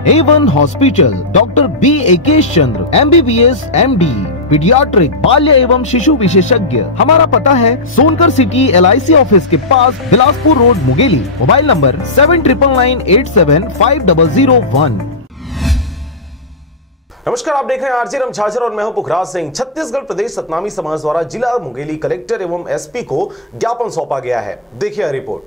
A1 hospital, doctor B एकेश चंद्र, MBBS MD, paediatric, बाल्य एवं शिशु विशेषज्ञ। हमारा पता है सोनकर सिटी LIC ऑफिस के पास, Bilaspur road, Mungeli. Mobile number 7999875001। नमस्कार, आप देख रहे हैं आरजे रमझाझर और मैं हूं पुखराज सिंह। छत्तीसगढ़ प्रदेश सतनामी समाज द्वारा जिला मुंगेली कलेक्टर एवं SP को ज्ञापन सौंपा गया है। देखिए रिपोर्ट।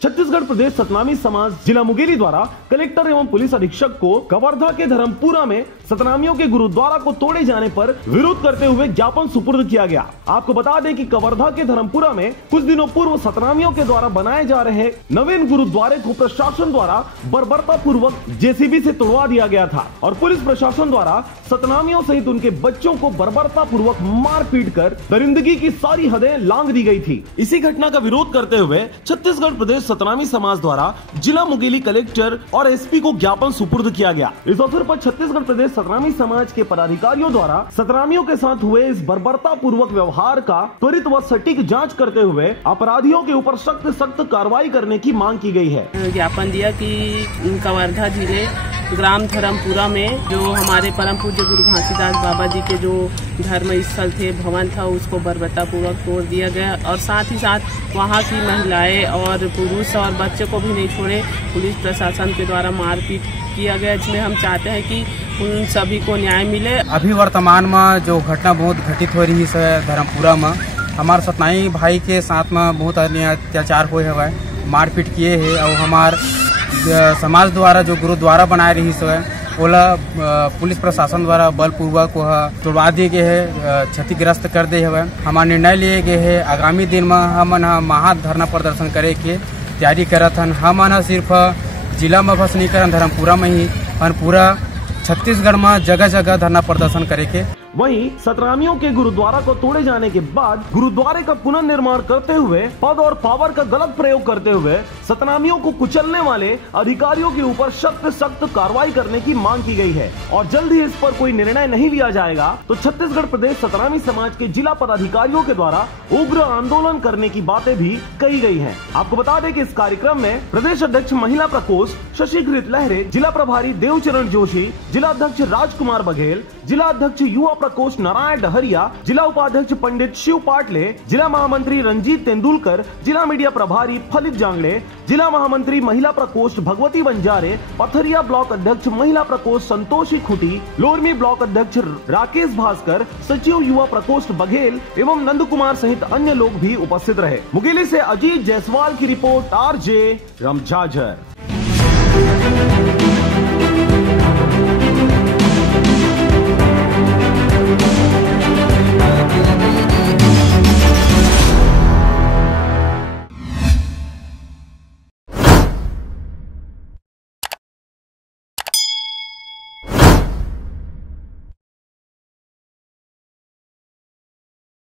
छत्तीसगढ़ प्रदेश सतनामी समाज जिला मुंगेली द्वारा कलेक्टर एवं पुलिस अधीक्षक को कवर्धा के धर्मपुरा में सतनामियों के गुरुद्वारा को तोड़े जाने पर विरोध करते हुए ज्ञापन सुपुर्द किया गया। आपको बता दें कि कवर्धा के धर्मपुरा में कुछ दिनों पूर्व सतनामियों के द्वारा बनाए जा रहे नवीन गुरुद्वारे को प्रशासन द्वारा बर्बरता पूर्वक JCB से तोड़वा दिया गया था और पुलिस प्रशासन द्वारा सतनामियों सहित उनके बच्चों को बर्बरता पूर्वक मार पीट कर दरिंदगी की सारी हदें लांघ दी गई थी। इसी घटना का विरोध करते हुए छत्तीसगढ़ प्रदेश सतनामी समाज द्वारा जिला मुंगेली कलेक्टर और SP को ज्ञापन सुपुर्द किया गया। इस अवसर पर छत्तीसगढ़ प्रदेश सतनामी समाज के पदाधिकारियों द्वारा सतनामियों के साथ हुए इस बर्बरता पूर्वक व्यवहार का त्वरित व सटीक जांच करते हुए अपराधियों के ऊपर सख्त कार्रवाई करने की मांग की गई है। ज्ञापन दिया कि कवर्धा जिले ग्राम धर्मपुरा में जो हमारे परम पूज्य गुरु घासीदास बाबा जी के जो धर्म स्थल थे, भवन था, उसको बर्बरता पूर्वक तोड़ दिया गया और साथ ही साथ वहाँ की महिलाएं और पुरुष और बच्चे को भी नहीं छोड़े पुलिस प्रशासन के द्वारा मारपीट किया गया, जिसमें हम चाहते हैं कि उन सभी को न्याय मिले। अभी वर्तमान में जो घटना बहुत घटित हो रही है धर्मपुरा में, हमारे सतनामी भाई के साथ में बहुत अत्याचार हुए है, मारपीट किए है और हमार समाज द्वारा जो गुरुद्वारा बनाए रही है ओला पुलिस प्रशासन द्वारा बलपूर्वक वह तोड़वा दिए गए है, क्षतिग्रस्त कर दिए हुए। हमारा निर्णय लिए गए है आगामी दिन में हम महा धरना प्रदर्शन करे के तैयारी करत हन। हम सिर्फ जिला में बस नहीं करन, धर्मपुरा में ही पूरा छत्तीसगढ़ में जगह जगह धरना प्रदर्शन करे के। वहीं सतनामियों के गुरुद्वारा को तोड़े जाने के बाद गुरुद्वारे का पुनर्निर्माण करते हुए पद और पावर का गलत प्रयोग करते हुए सतनामियों को कुचलने वाले अधिकारियों के ऊपर सख्त कार्रवाई करने की मांग की गई है और जल्द ही इस पर कोई निर्णय नहीं लिया जाएगा तो छत्तीसगढ़ प्रदेश सतनामी समाज के जिला पदाधिकारियों के द्वारा उग्र आंदोलन करने की बातें भी कही गई है। आपको बता दें कि इस कार्यक्रम में प्रदेश अध्यक्ष महिला प्रकोष्ठ शशिघृत लहरे, जिला प्रभारी देवचरण जोशी, जिला अध्यक्ष राजकुमार बघेल, जिला अध्यक्ष युवा प्रकोष्ठ नारायण डहरिया, जिला उपाध्यक्ष पंडित शिव पाटले, जिला महामंत्री रंजीत तेंदुलकर, जिला मीडिया प्रभारी फलित जांगड़े, जिला महामंत्री महिला प्रकोष्ठ भगवती बंजारे, पथरिया ब्लॉक अध्यक्ष महिला प्रकोष्ठ संतोषी खुटी, लोरमी ब्लॉक अध्यक्ष राकेश भास्कर, सचिव युवा प्रकोष्ठ बघेल एवं नंद कुमार सहित अन्य लोग भी उपस्थित रहे। मुंगेली से अजीत जायसवाल की रिपोर्ट, RJ रमझाझर।